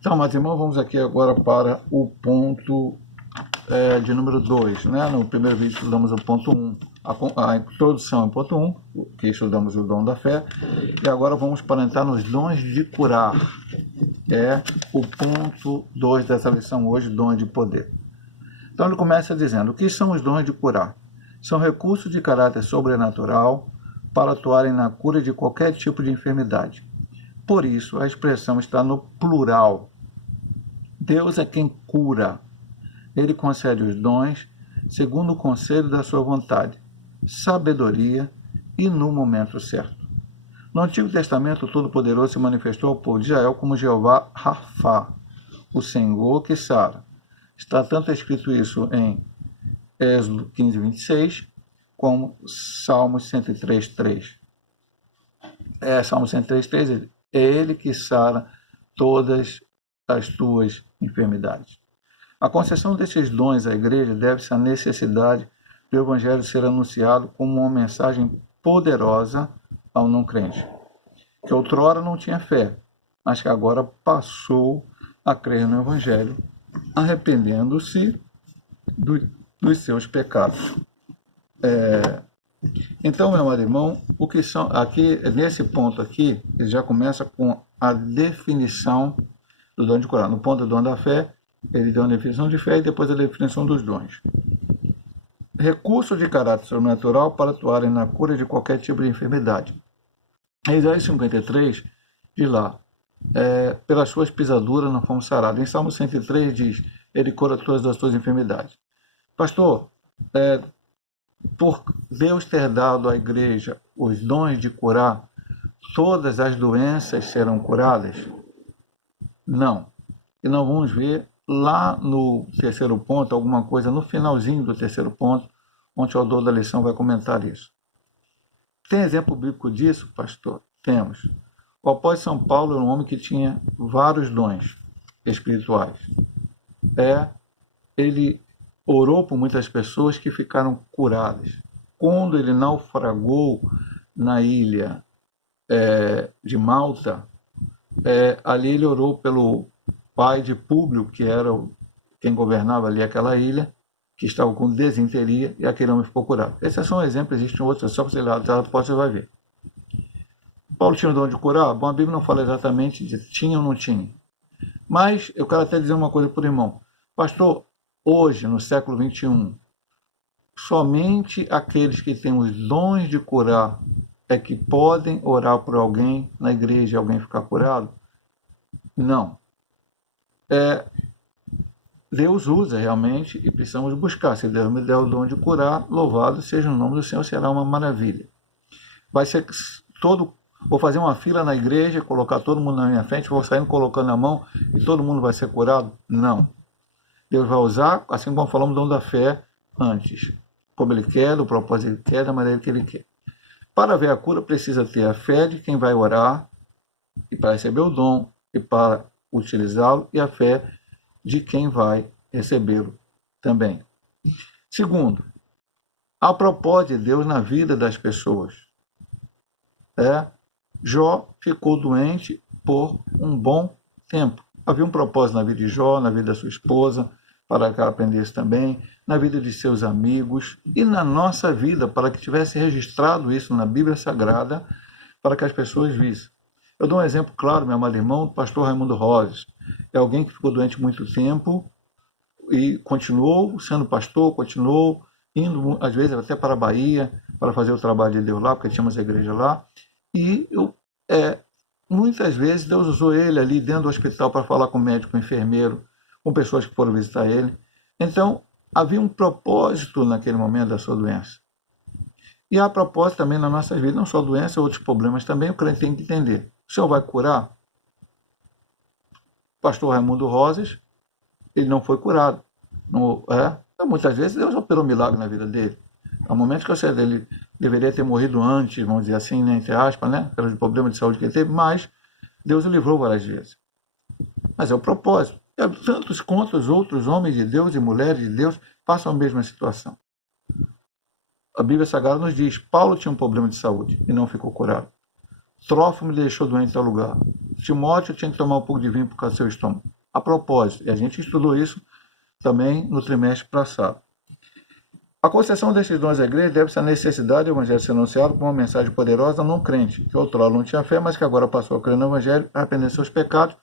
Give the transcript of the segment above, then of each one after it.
Então, meus irmãos, vamos aqui agora para o ponto de número 2. Né? No primeiro vídeo estudamos o ponto 1, a introdução em ponto 1, que estudamos o dom da fé, e agora vamos para entrar nos dons de curar. É o ponto 2 dessa lição hoje, dons de poder. Então ele começa dizendo, o que são os dons de curar? São recursos de caráter sobrenatural para atuarem na cura de qualquer tipo de enfermidade. Por isso, a expressão está no plural. Deus é quem cura. Ele concede os dons segundo o conselho da sua vontade, sabedoria e no momento certo. No Antigo Testamento, o Todo-Poderoso se manifestou ao povo de Israel como Jeová Rafá, o Senhor que sara. Está tanto escrito isso em Êxodo 15, 26, como Salmos 103, 3. Salmo 103, 3, é Ele que sara todas as tuas enfermidades. A concessão desses dons à igreja deve-se à necessidade do Evangelho ser anunciado como uma mensagem poderosa ao não crente, que outrora não tinha fé, mas que agora passou a crer no Evangelho, arrependendo-se dos seus pecados. Então, meu amado irmão, o que são aqui nesse ponto aqui, ele já começa com a definição do dom de curar. No ponto do dom da fé, ele deu uma definição de fé e depois a definição dos dons. Recursos de caráter sobrenatural para atuarem na cura de qualquer tipo de enfermidade. Em Isaías 53 diz lá, pelas suas pisaduras não fomos sarados. Em Salmo 103 diz, ele cura todas as suas enfermidades. Pastor, por Deus ter dado à igreja os dons de curar, todas as doenças serão curadas? Não. E nós vamos ver lá no terceiro ponto, alguma coisa no finalzinho do terceiro ponto, onde o autor da lição vai comentar isso. Tem exemplo bíblico disso, pastor? Temos. O apóstolo São Paulo era um homem que tinha vários dons espirituais. Ele orou por muitas pessoas que ficaram curadas. Quando ele naufragou na ilha de Malta, ali ele orou pelo pai de Públio, que era quem governava ali aquela ilha, que estava com desinteria, e aquele homem ficou curado. Esses é só um exemplo, existem outros, só para você lá, você vai ver. Paulo tinha o dom de curar? Bom, a Bíblia não fala exatamente de tinha ou não tinha. Mas eu quero até dizer uma coisa por irmão. Pastor, hoje, no século XXI, somente aqueles que têm os dons de curar é que podem orar por alguém na igreja e alguém ficar curado? Não. Deus usa realmente e precisamos buscar. Se Deus me der o dom de curar, louvado seja o nome do Senhor, será uma maravilha. Vai ser todo... Vou fazer uma fila na igreja, colocar todo mundo na minha frente, vou saindo colocando a mão e todo mundo vai ser curado? Não. Deus vai usar, assim como falamos do dom da fé antes. Como Ele quer, do propósito que Ele quer, da maneira que Ele quer. Para ver a cura, precisa ter a fé de quem vai orar e para receber o dom e para utilizá-lo, e a fé de quem vai recebê-lo também. Segundo, a propósito de Deus na vida das pessoas. Jó ficou doente por um bom tempo. Havia um propósito na vida de Jó, na vida da sua esposa, para que ela aprendesse também, na vida de seus amigos e na nossa vida, para que tivesse registrado isso na Bíblia Sagrada, para que as pessoas vissem. Eu dou um exemplo claro, meu amado irmão, do pastor Raimundo Roses. É alguém que ficou doente muito tempo e continuou sendo pastor, continuou indo, às vezes, até para a Bahia, para fazer o trabalho de Deus lá, porque tínhamos a igreja lá. E muitas vezes Deus usou ele ali dentro do hospital para falar com o médico, com o enfermeiro, com pessoas que foram visitar ele. Então, havia um propósito naquele momento da sua doença. E há propósito também na nossa vida, não só doença, outros problemas também, o crente tem que entender. O Senhor vai curar? O pastor Raimundo Roses, ele não foi curado. Muitas vezes Deus operou um milagre na vida dele. Há momentos que ele deveria ter morrido antes, vamos dizer assim, né, entre aspas, né, pelo problema de saúde que ele teve, mas Deus o livrou várias vezes. Mas é o propósito. Tantos quanto os outros homens de Deus e mulheres de Deus passam a mesma situação. A Bíblia Sagrada nos diz, Paulo tinha um problema de saúde e não ficou curado. Trófimo me deixou doente em tal lugar. Timóteo tinha que tomar um pouco de vinho por causa do seu estômago. A propósito, e a gente estudou isso também no trimestre passado. A concessão desses dons à igreja deve-se à necessidade do evangelho ser anunciado como uma mensagem poderosa a não crente, que outrora não tinha fé, mas que agora passou a crer no evangelho, arrepender seus pecados.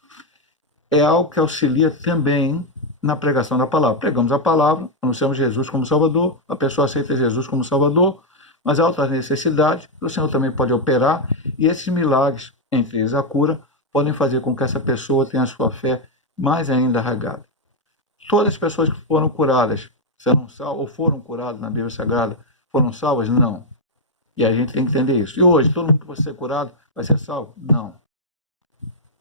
É algo que auxilia também na pregação da palavra. Pregamos a palavra, anunciamos Jesus como Salvador, a pessoa aceita Jesus como Salvador, mas há outras necessidades, o Senhor também pode operar, e esses milagres, entre eles a cura, podem fazer com que essa pessoa tenha a sua fé mais ainda arraigada. Todas as pessoas que foram curadas, serão salvas, ou foram curadas na Bíblia Sagrada, foram salvas? Não. E a gente tem que entender isso. E hoje, todo mundo que vai ser curado vai ser salvo? Não.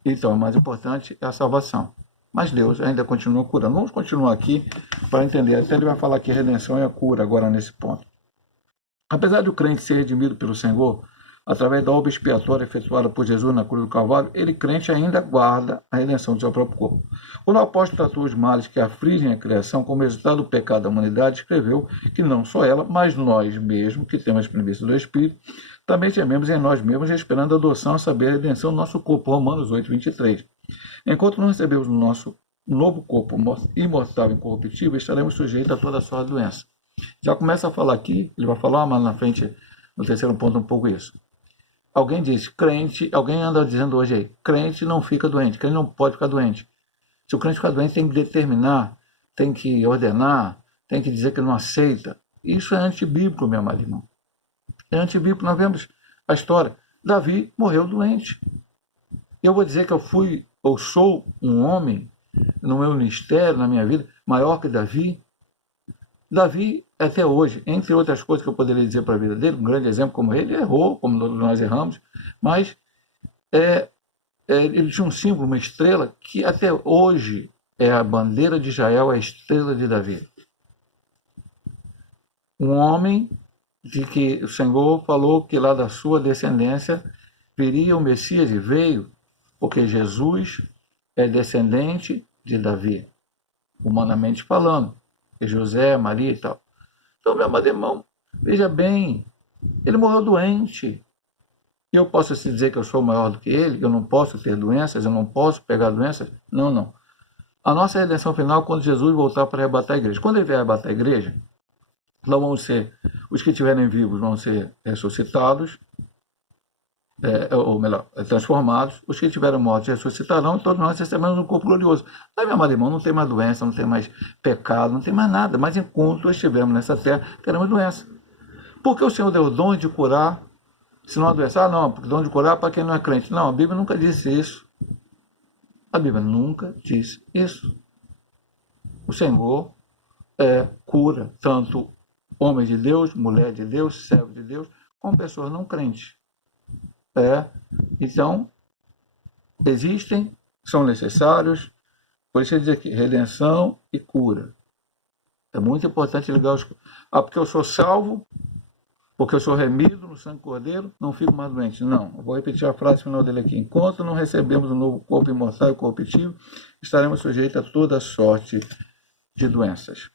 Então, o mais importante é a salvação. Mas Deus ainda continua curando. Vamos continuar aqui para entender. Até ele vai falar que a redenção é a cura agora nesse ponto. Apesar de o crente ser redimido pelo Senhor, através da obra expiatória efetuada por Jesus na cruz do Calvário, ele, crente, ainda guarda a redenção do seu próprio corpo. Quando o apóstolo tratou os males que afligem a criação como resultado do pecado da humanidade, escreveu que não só ela, mas nós mesmos, que temos as primícias do Espírito, também tememos em nós mesmos, esperando a adoção, a saber, a redenção do nosso corpo. Romanos 8, 23. Enquanto não recebemos o nosso novo corpo imortal e incorruptível, estaremos sujeitos a toda sorte de doença. Já começa a falar aqui, ele vai falar mais na frente, no terceiro ponto, um pouco isso. Alguém diz, crente, alguém anda dizendo hoje aí, crente não fica doente, crente não pode ficar doente. Se o crente ficar doente, tem que determinar, tem que ordenar, tem que dizer que não aceita. Isso é antibíblico, meu amado irmão. É antibíblico. Nós vemos a história. Davi morreu doente. Eu vou dizer que eu sou um homem, no meu ministério, na minha vida, maior que Davi. Davi, até hoje, entre outras coisas que eu poderia dizer para a vida dele, um grande exemplo como ele errou, como nós erramos, mas ele tinha um símbolo, uma estrela, que até hoje é a bandeira de Israel, a estrela de Davi. Um homem de que o Senhor falou que lá da sua descendência viria o Messias, e veio, porque Jesus é descendente de Davi, humanamente falando. José, Maria e tal. Então, meu amado irmão, veja bem, ele morreu doente. Eu posso se dizer que eu sou maior do que ele, que eu não posso ter doenças, eu não posso pegar doenças? Não, não. A nossa redenção final é quando Jesus voltar para arrebatar a igreja. Quando ele vier arrebatar a igreja, nós vamos ser, os que estiverem vivos vão ser ressuscitados, ou melhor, transformados. Os que estiverem mortos ressuscitarão, e todos nós recebemos um corpo glorioso. Aí, meu amado irmão, não tem mais doença, não tem mais pecado, não tem mais nada. Mas enquanto estivermos nessa terra, teremos doença. Porque o Senhor deu o dom de curar, se não adoecer, não, porque o dom de curar é para quem não é crente. Não, a Bíblia nunca disse isso. A Bíblia nunca disse isso. O Senhor cura tanto homens de Deus, mulher de Deus, servo de Deus, como pessoas não crentes. Então, existem, são necessários, por isso ele diz aqui, redenção e cura. É muito importante ligar os... porque eu sou salvo, porque eu sou remido no sangue cordeiro, não fico mais doente. Não, eu vou repetir a frase final dele aqui. Enquanto não recebemos um novo corpo imortal e corruptível, estaremos sujeitos a toda sorte de doenças.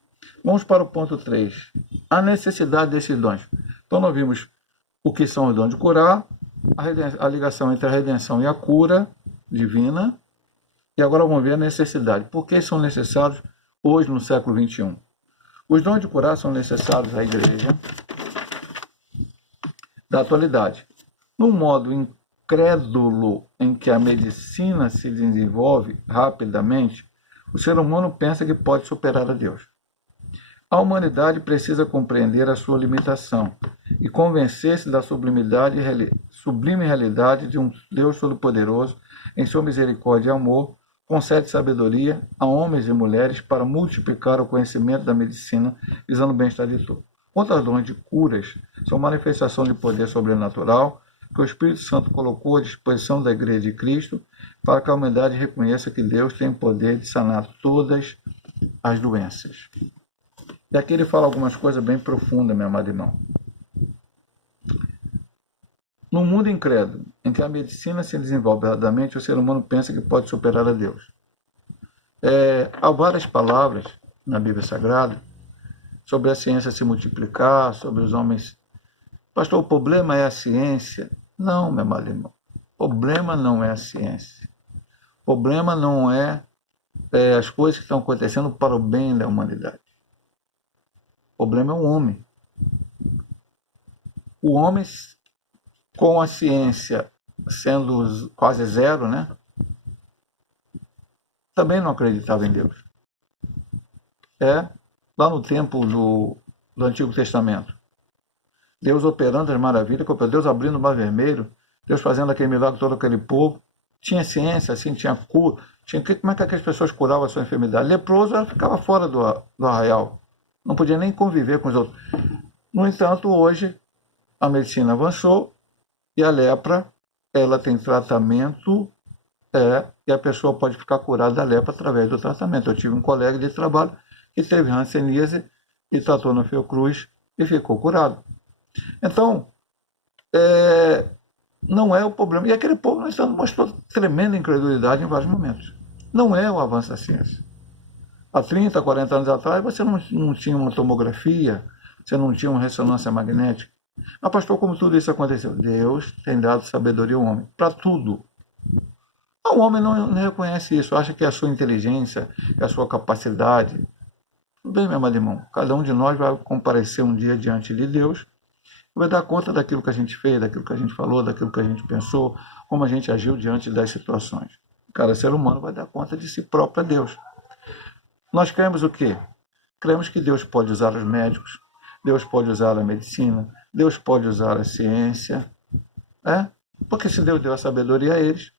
Vamos para o ponto 3. A necessidade desses dons. Então, nós vimos o que são os dons de curar, a ligação entre a redenção e a cura divina, e agora vamos ver a necessidade. Por que são necessários hoje no século XXI? Os dons de curar são necessários à igreja da atualidade. No modo incrédulo em que a medicina se desenvolve rapidamente, o ser humano pensa que pode superar a Deus. A humanidade precisa compreender a sua limitação e convencer-se da sublime realidade de um Deus Todo-Poderoso, em sua misericórdia e amor, concede sabedoria a homens e mulheres para multiplicar o conhecimento da medicina, visando o bem-estar de todos. Quanto aos dons de curas, são manifestação de poder sobrenatural que o Espírito Santo colocou à disposição da Igreja de Cristo para que a humanidade reconheça que Deus tem o poder de sanar todas as doenças. E aqui ele fala algumas coisas bem profundas, meu amado irmão. No mundo incrédulo, em que a medicina se desenvolve rapidamente, o ser humano pensa que pode superar a Deus. Há várias palavras na Bíblia Sagrada sobre a ciência se multiplicar, sobre os homens. Pastor, o problema é a ciência? Não, meu amado irmão. O problema não é a ciência. problema não é, as coisas que estão acontecendo para o bem da humanidade. O problema é o homem. O homem, com a ciência sendo quase zero, né, também não acreditava em Deus. Lá no tempo do Antigo Testamento, Deus operando as maravilhas, Deus abrindo o Mar Vermelho, Deus fazendo aquele milagre todo aquele povo. Tinha ciência, assim, tinha cura. Como é que as pessoas curavam a sua enfermidade? Leproso, ela ficava fora do arraial. Não podia nem conviver com os outros. No entanto, hoje, a medicina avançou e a lepra, ela tem tratamento, e a pessoa pode ficar curada da lepra através do tratamento. Eu tive um colega de trabalho que teve hanseníase e tratou na Fiocruz e ficou curado. Então, não é o problema. E aquele povo mostrou tremenda incredulidade em vários momentos. Não é o avanço da ciência. Há 30, 40 anos atrás, você não tinha uma tomografia, você não tinha uma ressonância magnética. Mas, pastor, como tudo isso aconteceu? Deus tem dado sabedoria ao homem, para tudo. O homem não reconhece isso, acha que é a sua inteligência, é a sua capacidade. Tudo bem, meu amado irmão, cada um de nós vai comparecer um dia diante de Deus, vai dar conta daquilo que a gente fez, daquilo que a gente falou, daquilo que a gente pensou, como a gente agiu diante das situações. Cada ser humano vai dar conta de si próprio a Deus. Nós cremos o quê? Cremos que Deus pode usar os médicos, Deus pode usar a medicina, Deus pode usar a ciência, porque se Deus deu a sabedoria a eles,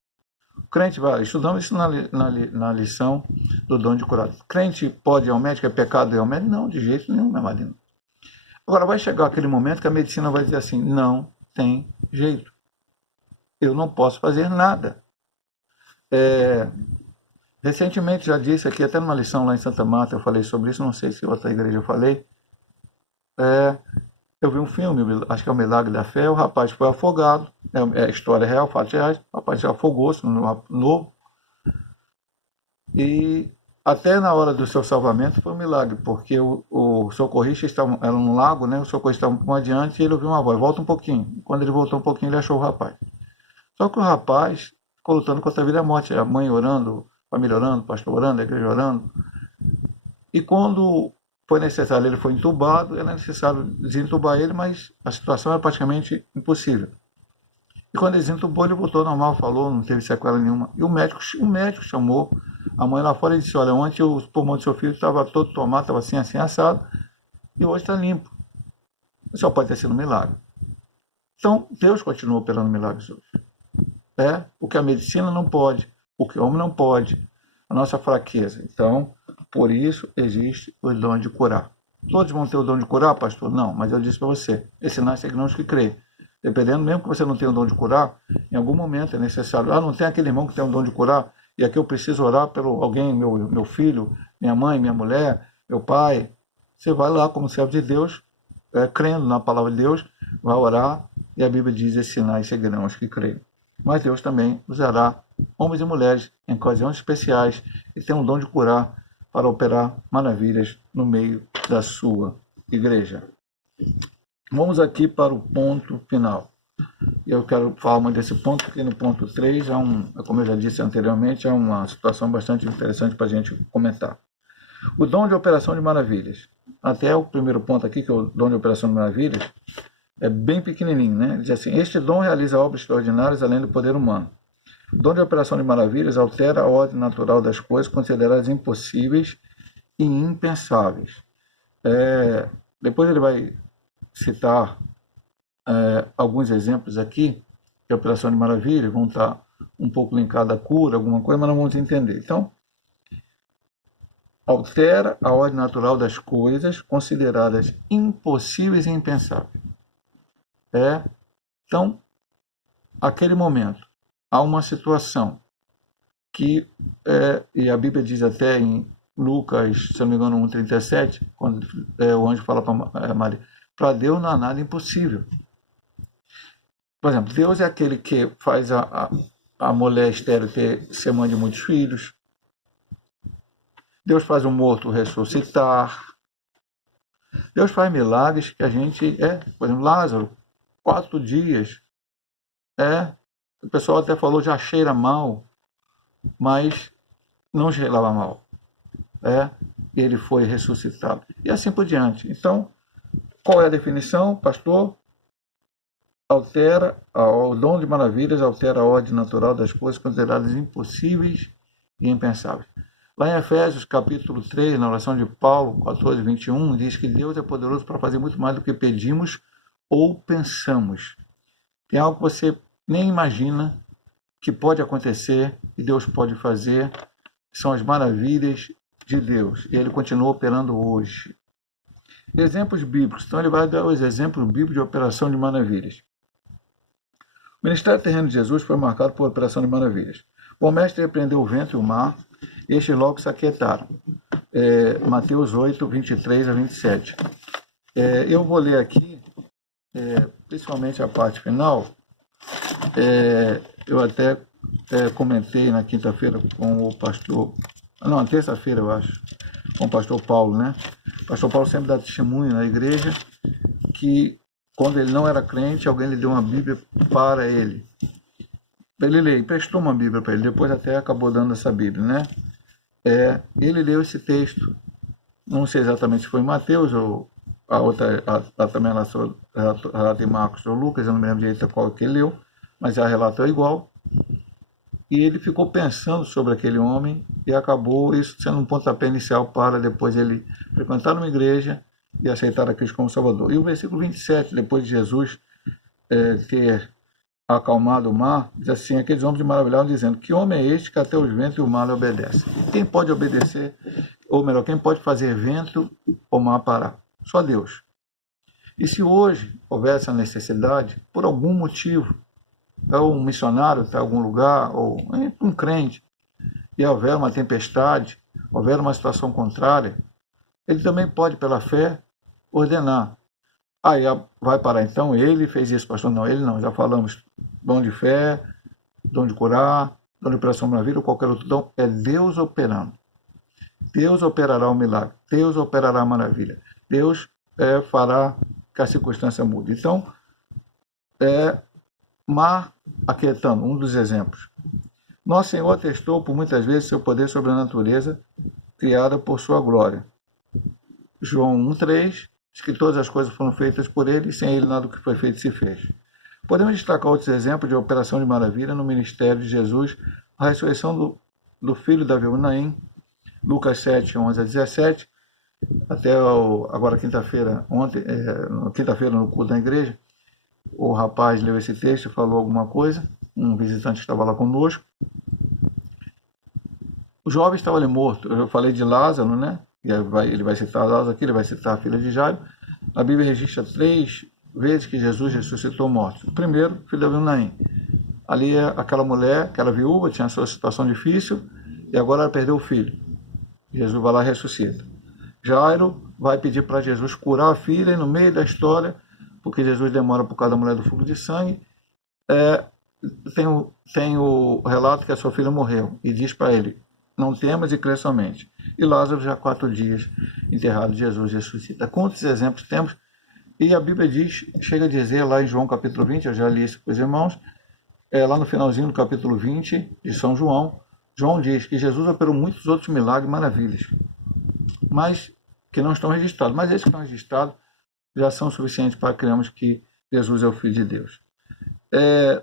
o crente vai, estudamos isso na lição do dom de curar. O crente pode ir ao médico, é pecado ir ao médico? Não, de jeito nenhum, meu marido. Agora vai chegar aquele momento que a medicina vai dizer assim, não tem jeito. Eu não posso fazer nada. Recentemente já disse aqui, até numa lição lá em Santa Marta, eu falei sobre isso, não sei se outra igreja eu falei. Eu vi um filme, acho que é o Milagre da Fé, o rapaz foi afogado, é história real, fatos reais, o rapaz já afogou-se no novo. E até na hora do seu salvamento foi um milagre, porque o socorrista era num lago, né? O socorrista estava um pouco adiante e ele ouviu uma voz, volta um pouquinho. Quando ele voltou um pouquinho, ele achou o rapaz. Só que o rapaz ficou lutando contra a vida e a morte, a mãe orando, a família orando, o pastor orando, a igreja orando. E quando foi necessário, ele foi entubado, era necessário desentubar ele, mas a situação era praticamente impossível. E quando ele desentubou, ele voltou normal, falou, não teve sequela nenhuma. E o médico chamou a mãe lá fora e disse, olha, ontem o pulmão do seu filho estava todo tomado, estava assim, assim, assado, e hoje está limpo. Só pode ter sido um milagre. Então, Deus continua operando milagres hoje. O que a medicina não pode, o que o homem não pode, a nossa fraqueza. Então, por isso existe o dom de curar. Todos vão ter o dom de curar, pastor? Não, mas eu disse para você, esse nasce é que crê. Dependendo, mesmo que você não tenha o dom de curar, em algum momento é necessário. Não tem aquele irmão que tem o dom de curar, e aqui eu preciso orar pelo alguém, meu filho, minha mãe, minha mulher, meu pai. Você vai lá como servo de Deus, crendo na palavra de Deus, vai orar, e a Bíblia diz, esses sinais seguirão os que creem. Mas Deus também usará homens e mulheres em ocasiões especiais que têm o dom de curar para operar maravilhas no meio da sua igreja. Vamos aqui para o ponto final. Eu quero falar mais desse ponto, porque no ponto 3, como eu já disse anteriormente, é uma situação bastante interessante para a gente comentar. O dom de operação de maravilhas. Até o primeiro ponto aqui, que é o dom de operação de maravilhas, é bem pequenininho, né? Diz assim, este dom realiza obras extraordinárias além do poder humano. O dom de operação de maravilhas altera a ordem natural das coisas consideradas impossíveis e impensáveis. Depois ele vai citar alguns exemplos aqui de operação de maravilha, vão estar um pouco linkada à cura, alguma coisa, mas não vamos entender. Então, altera a ordem natural das coisas consideradas impossíveis e impensáveis. Então, aquele momento, há uma situação que, e a Bíblia diz até em Lucas, se não me engano, 1,37, quando o anjo fala para Maria, para Deus não há nada impossível. Por exemplo, Deus é aquele que faz a mulher estéril ser mãe de muitos filhos. Deus faz o morto ressuscitar. Deus faz milagres que a gente... por exemplo, Lázaro, 4 dias. O pessoal até falou, já cheira mal. mas não cheirava mal. Ele foi ressuscitado. E assim por diante. Então, qual é a definição, pastor? O dom de maravilhas altera a ordem natural das coisas consideradas impossíveis e impensáveis. Lá em Efésios, capítulo 3, na oração de Paulo, 14, 21, diz que Deus é poderoso para fazer muito mais do que pedimos ou pensamos. Tem algo que você nem imagina que pode acontecer e Deus pode fazer. São as maravilhas de Deus. E Ele continua operando hoje. Exemplos bíblicos. Então ele vai dar os exemplos bíblicos de operação de maravilhas. O ministério terreno de Jesus foi marcado por operação de maravilhas. O mestre repreendeu o vento e o mar, estes logo se aquietaram. Mateus 8, 23 a 27. Eu vou ler aqui, principalmente a parte final. Eu até comentei na quinta-feira com o pastor, não, na terça-feira eu acho, com o pastor Paulo, né? O pastor Paulo sempre dá testemunho na igreja que quando ele não era crente, alguém lhe deu uma Bíblia para ele. Ele leu, emprestou uma Bíblia para ele, depois até acabou dando essa Bíblia, né? Ele leu esse texto, não sei exatamente se foi em Mateus ou a outra, também relata em Marcos ou Lucas, eu não me lembro direito qual que ele leu, mas a relato é igual. E ele ficou pensando sobre aquele homem e acabou isso sendo um pontapé inicial para depois ele frequentar uma igreja e aceitar a Cristo como Salvador. E o versículo 27, depois de Jesus ter acalmado o mar, diz assim: aqueles homens maravilharam, dizendo: que homem é este que até os ventos e o mar lhe obedecem? Quem pode obedecer, ou melhor, quem pode fazer vento ou mar parar? Só Deus. E se hoje houvesse a necessidade, por algum motivo, um missionário está em algum lugar, ou um crente, e houver uma tempestade, houver uma situação contrária, ele também pode, pela fé, ordenar. Aí vai parar então, ele fez isso, pastor? Não, ele não, já falamos, dom de fé, dom de curar, dom de operação na vida, ou qualquer outro dom, é Deus operando. Deus operará o milagre, Deus operará a maravilha, Deus fará que a circunstância mude. Então, mar aquietando, um dos exemplos. Nosso Senhor atestou por muitas vezes seu poder sobre a natureza criada por sua glória. João 1,3 diz que todas as coisas foram feitas por ele e sem ele nada do que foi feito se fez. Podemos destacar outros exemplos de operação de maravilha no ministério de Jesus, a ressurreição do filho da viúva Naim, Lucas 7, 11 a 17, até agora quinta-feira, quinta-feira no culto da igreja, o rapaz leu esse texto e falou alguma coisa, um visitante que estava lá conosco. O jovem estava ali morto. Eu falei de Lázaro, né? Ele vai citar Lázaro aqui, ele vai citar a filha de Jairo. A Bíblia registra 3 vezes que Jesus ressuscitou mortos. O primeiro, filho da viúva Naim. Ali aquela mulher, aquela viúva, tinha a sua situação difícil e agora ela perdeu o filho. Jesus vai lá e ressuscita. Jairo vai pedir para Jesus curar a filha e no meio da história, porque Jesus demora por causa da mulher do fluxo de sangue, tem o relato que a sua filha morreu e diz para ele: não temas e crê somente. E Lázaro já 4 dias enterrado, Jesus ressuscita. Quantos exemplos temos? E a Bíblia diz, chega a dizer lá em João capítulo 20, eu já li isso com os irmãos, lá no finalzinho do capítulo 20 de São João, João diz que Jesus operou muitos outros milagres e maravilhas, mas que não estão registrados. Mas esses que estão registrados já são suficientes para crermos que Jesus é o Filho de Deus.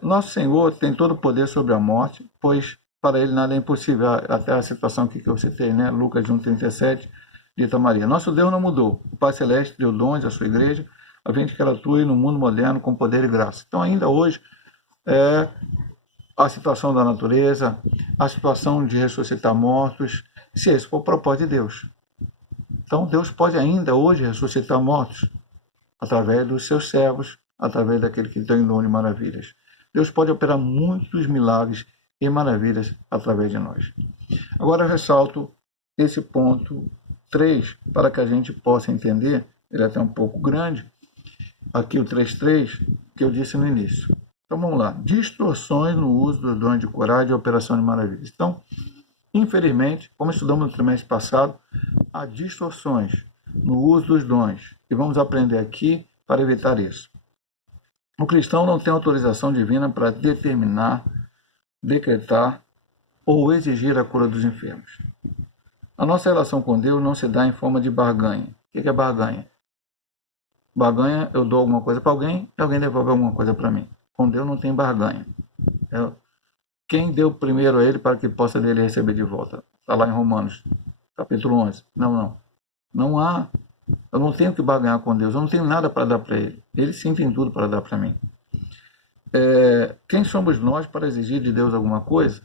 Nosso Senhor tem todo o poder sobre a morte, pois para ele nada é impossível. Até a situação aqui que eu citei, né? Lucas 1,37, dita Maria. Nosso Deus não mudou. O Pai Celeste deu dons à sua igreja, a fim de que ela atue no mundo moderno com poder e graça. Então, ainda hoje, a situação da natureza, a situação de ressuscitar mortos, se esse for o propósito de Deus. Então, Deus pode ainda hoje ressuscitar mortos, através dos seus servos, através daquele que tem dom de maravilhas. Deus pode operar muitos milagres e maravilhas através de nós. Agora eu ressalto esse ponto 3, para que a gente possa entender, ele é até um pouco grande, aqui o 3.3, que eu disse no início. Então vamos lá, distorções no uso do dom de curar e de operação de maravilhas. Então, infelizmente, como estudamos no trimestre passado, há distorções no uso dos dons, e vamos aprender aqui para evitar isso. O cristão não tem autorização divina para determinar, decretar ou exigir a cura dos enfermos. A nossa relação com Deus não se dá em forma de barganha. O que é barganha? Barganha, eu dou alguma coisa para alguém e alguém devolve alguma coisa para mim. Com Deus não tem barganha. Quem deu primeiro a ele para que possa dele receber de volta? Está lá em Romanos, capítulo 11. Não há. Eu não tenho que barganhar com Deus. Eu não tenho nada para dar para ele. Ele sim tem tudo para dar para mim. Quem somos nós para exigir de Deus alguma coisa?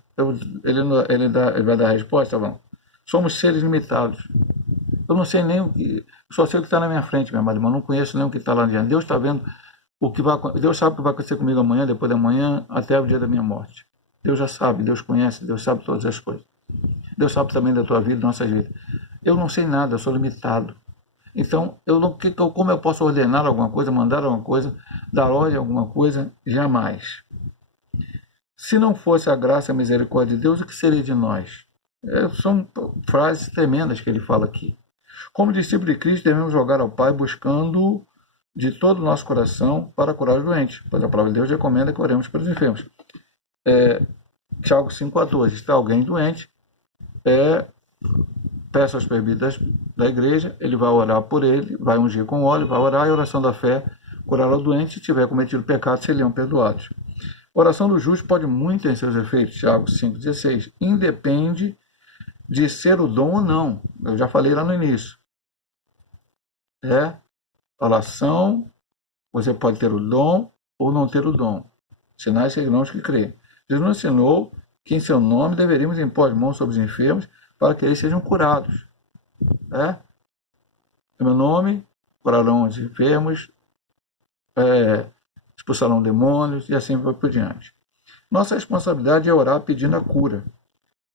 Ele vai dar a resposta? Bom, somos seres limitados. Eu não sei nem o que. Só sei o que está na minha frente, meu amado irmão. Não conheço nem o que está lá adiante. Deus está vendo o que vai. Deus sabe o que vai acontecer comigo amanhã, depois da manhã, até o dia da minha morte. Deus já sabe, Deus conhece, Deus sabe todas as coisas. Deus sabe também da tua vida, da nossa vida. Eu não sei nada, eu sou limitado. Então, como eu posso ordenar alguma coisa, mandar alguma coisa, dar ordem a alguma coisa? Jamais. Se não fosse a graça e a misericórdia de Deus, o que seria de nós? São frases tremendas que ele fala aqui. Como discípulo de Cristo, devemos rogar ao Pai buscando de todo o nosso coração para curar os doentes, pois a palavra de Deus recomenda que oremos pelos enfermos. Tiago 5,14. Se alguém doente, peça aos presbíteros da igreja, ele vai orar por ele, vai ungir com óleo, vai orar, e a oração da fé curará o doente, se tiver cometido pecado, seriam perdoados. A oração do justo pode muito em seus efeitos, Tiago 5,16. Independe de ser o dom ou não. Eu já falei lá no início. Oração, você pode ter o dom ou não ter o dom. Sinais seguirão os que creem. Jesus nos ensinou que em seu nome deveríamos impor as mãos sobre os enfermos para que eles sejam curados. Em meu nome, curarão os enfermos, expulsarão demônios e assim vai por diante. Nossa responsabilidade é orar pedindo a cura.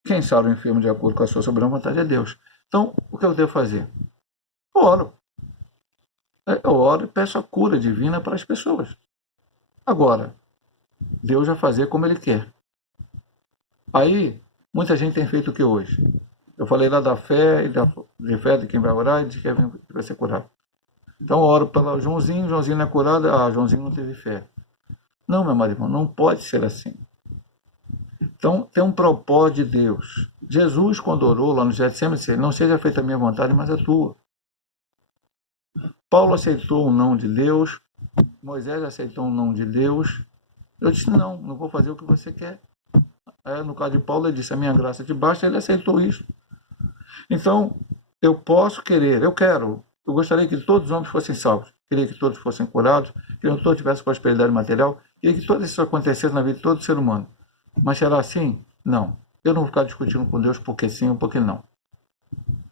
Quem sara o enfermo de acordo com a sua soberana vontade é Deus. Então, o que eu devo fazer? Eu oro. Eu oro e peço a cura divina para as pessoas. Agora, Deus vai fazer como Ele quer. Aí, muita gente tem feito o que hoje? Eu falei lá da fé, de fé de quem vai orar e de quem vai ser curado. Então eu oro pelo Joãozinho não é curado, Joãozinho não teve fé. Não, meu amado irmão, não pode ser assim. Então tem um propósito de Deus. Jesus, quando orou lá no Getsemane, disse: não seja feita a minha vontade, mas a tua. Paulo aceitou o não de Deus, Moisés aceitou o não de Deus. Eu disse: não vou fazer o que você quer. No caso de Paulo, ele disse: a minha graça te basta, ele aceitou isso. Então, eu posso querer, eu gostaria que todos os homens fossem salvos, queria que todos fossem curados, queria que todos tivessem prosperidade material, queria que tudo isso acontecesse na vida de todo ser humano. Mas será assim? Não. Eu não vou ficar discutindo com Deus porque sim ou porque não.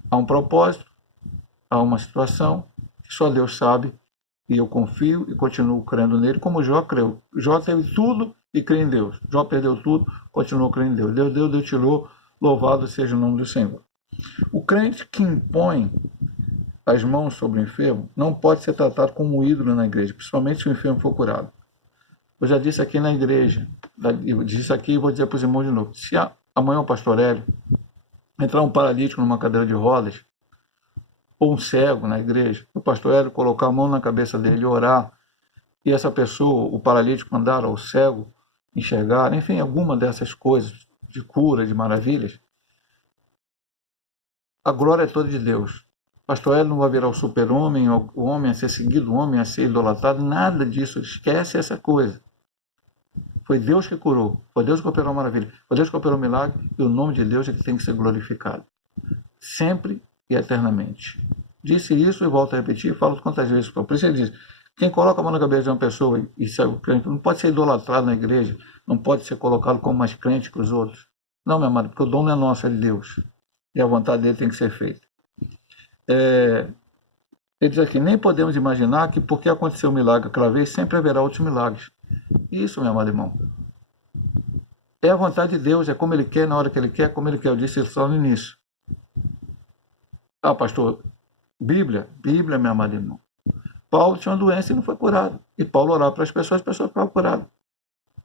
Há um propósito, há uma situação que só Deus sabe, e eu confio e continuo crendo nele, como Jó creu. Jó teve tudo e crê em Deus. Jó perdeu tudo, continuou crendo em Deus. Deus tirou, louvado seja o nome do Senhor. O crente que impõe as mãos sobre o enfermo não pode ser tratado como um ídolo na igreja, principalmente se o enfermo for curado. Eu já disse aqui na igreja, eu disse aqui e vou dizer para os irmãos de novo: se amanhã o pastor Hélio entrar um paralítico numa cadeira de rodas, ou um cego na igreja, o pastor Hélio colocar a mão na cabeça dele, orar, e essa pessoa, o paralítico andar, ou o cego enxergar, enfim, alguma dessas coisas de cura, de maravilhas, a glória é toda de Deus. Pastor Hélio não vai virar o super-homem, o homem a ser seguido, o homem a ser idolatrado, nada disso, esquece essa coisa. Foi Deus que curou, foi Deus que operou a maravilha, foi Deus que operou o milagre, e o nome de Deus é que tem que ser glorificado, sempre e eternamente. Disse isso e volto a repetir, falo quantas vezes for. Por isso ele diz: quem coloca a mão na cabeça de uma pessoa e segue crente, não pode ser idolatrado na igreja, não pode ser colocado como mais crente que os outros. Não, meu amado, porque o dom não é nosso, é de Deus. E a vontade dele tem que ser feita. Ele diz aqui: nem podemos imaginar que porque aconteceu um milagre aquela vez, sempre haverá outros milagres. Isso, meu amado irmão, é a vontade de Deus, é como Ele quer, na hora que Ele quer, como Ele quer. Eu disse isso só no início. Pastor, Bíblia, meu amado irmão. Paulo tinha uma doença e não foi curado. E Paulo orava para as pessoas ficavam curadas.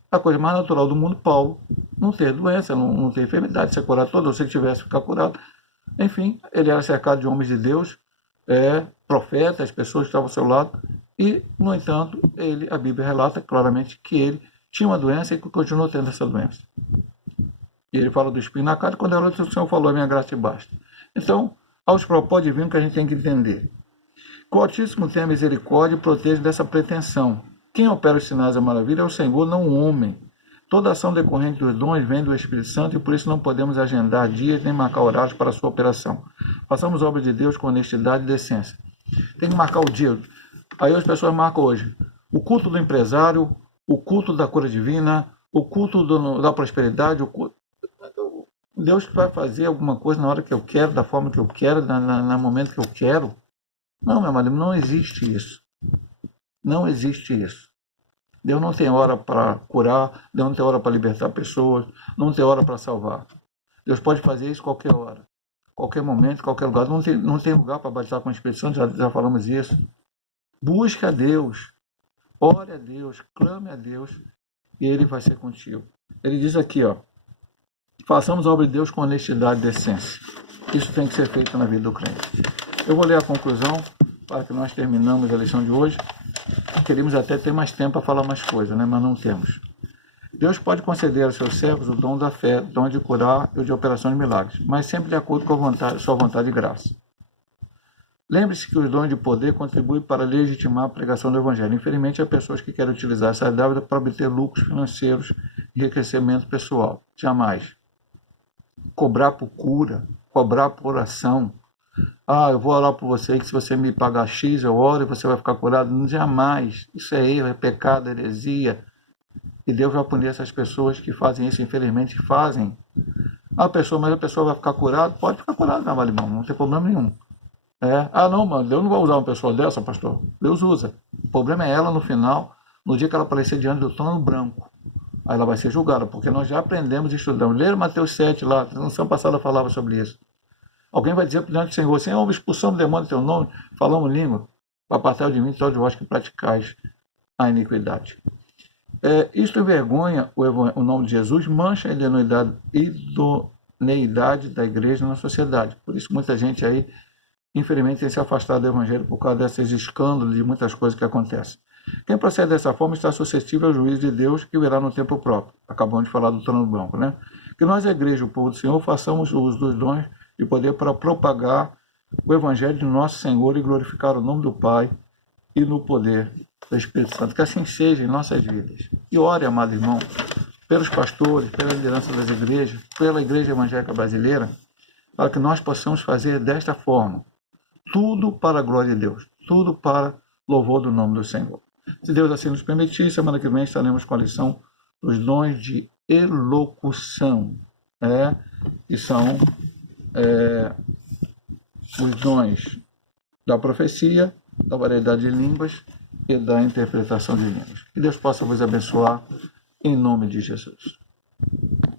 A coisa mais natural do mundo, Paulo não ter doença, não ter enfermidade, ser curado todo, ou se ele tivesse, ficar curado. Enfim, ele era cercado de homens de Deus, profetas, as pessoas que estavam ao seu lado, e, no entanto, a Bíblia relata claramente que ele tinha uma doença e que continuou tendo essa doença. E ele fala do espinho na carne, quando o Senhor falou, a minha graça te basta. Então, aos propósitos divinos que a gente tem que entender. Que o Altíssimo tenha misericórdia e proteja dessa pretensão. Quem opera os sinais da maravilha é o Senhor, não o homem. Toda ação decorrente dos dons vem do Espírito Santo e por isso não podemos agendar dias nem marcar horários para a sua operação. Façamos obra de Deus com honestidade e decência. Tem que marcar o dia. Aí as pessoas marcam hoje o culto do empresário, o culto da cura divina, o culto da prosperidade, Deus vai fazer alguma coisa na hora que eu quero, da forma que eu quero, no momento que eu quero. Não, meu amado, não existe isso. Não existe isso. Deus não tem hora para curar, Deus não tem hora para libertar pessoas, não tem hora para salvar. Deus pode fazer isso qualquer hora, qualquer momento, qualquer lugar. Não tem lugar para batizar com o Espírito Santo, já falamos isso. Busque a Deus, ore a Deus, clame a Deus e Ele vai ser contigo. Ele diz aqui, ó, façamos a obra de Deus com honestidade e decência. Isso tem que ser feito na vida do crente. Eu vou ler a conclusão para que nós terminamos a lição de hoje. Queríamos até ter mais tempo para falar mais coisas, né? Mas não temos. Deus pode conceder aos seus servos o dom da fé, o dom de curar e o de operação de milagres, mas sempre de acordo com sua vontade e graça. Lembre-se que os dons de poder contribuem para legitimar a pregação do Evangelho. Infelizmente, há pessoas que querem utilizar essa dávida para obter lucros financeiros e enriquecimento pessoal. Jamais. Cobrar por cura, cobrar por oração. Eu vou orar por você, que se você me pagar X, eu oro e você vai ficar curado. Jamais. Isso é erro, é pecado, é heresia. E Deus vai punir essas pessoas que fazem isso, infelizmente, que fazem. Mas a pessoa vai ficar curada? Pode ficar curada, não, irmão, não tem problema nenhum. Não, mano, Deus não vai usar uma pessoa dessa, pastor. Deus usa. O problema é ela no final, no dia que ela aparecer diante do trono branco. Aí ela vai ser julgada, porque nós já aprendemos e estudamos. Leia Mateus 7 lá, a lição passada falava sobre isso. Alguém vai dizer diante do Senhor, Senhor, expulsamos o demônio em teu nome, falamos língua, apartai de mim todos vós que praticais a iniquidade. Isto envergonha o nome de Jesus, mancha a idoneidade da igreja na sociedade. Por isso muita gente aí, infelizmente, tem se afastado do evangelho por causa desses escândalos e muitas coisas que acontecem. Quem procede dessa forma está suscetível ao juízo de Deus que virá no tempo próprio. Acabamos de falar do trono branco, né? Que nós, a igreja, o povo do Senhor, façamos uso dos dons de poder para propagar o evangelho de nosso Senhor e glorificar o nome do Pai e no poder do Espírito Santo. Que assim seja em nossas vidas. E ore, amado irmão, pelos pastores, pela liderança das igrejas, pela igreja evangélica brasileira, para que nós possamos fazer desta forma. Tudo para a glória de Deus. Tudo para louvor do nome do Senhor. Se Deus assim nos permitir, semana que vem estaremos com a lição dos dons de elocução, que são os dons da profecia, da variedade de línguas e da interpretação de línguas. Que Deus possa vos abençoar em nome de Jesus.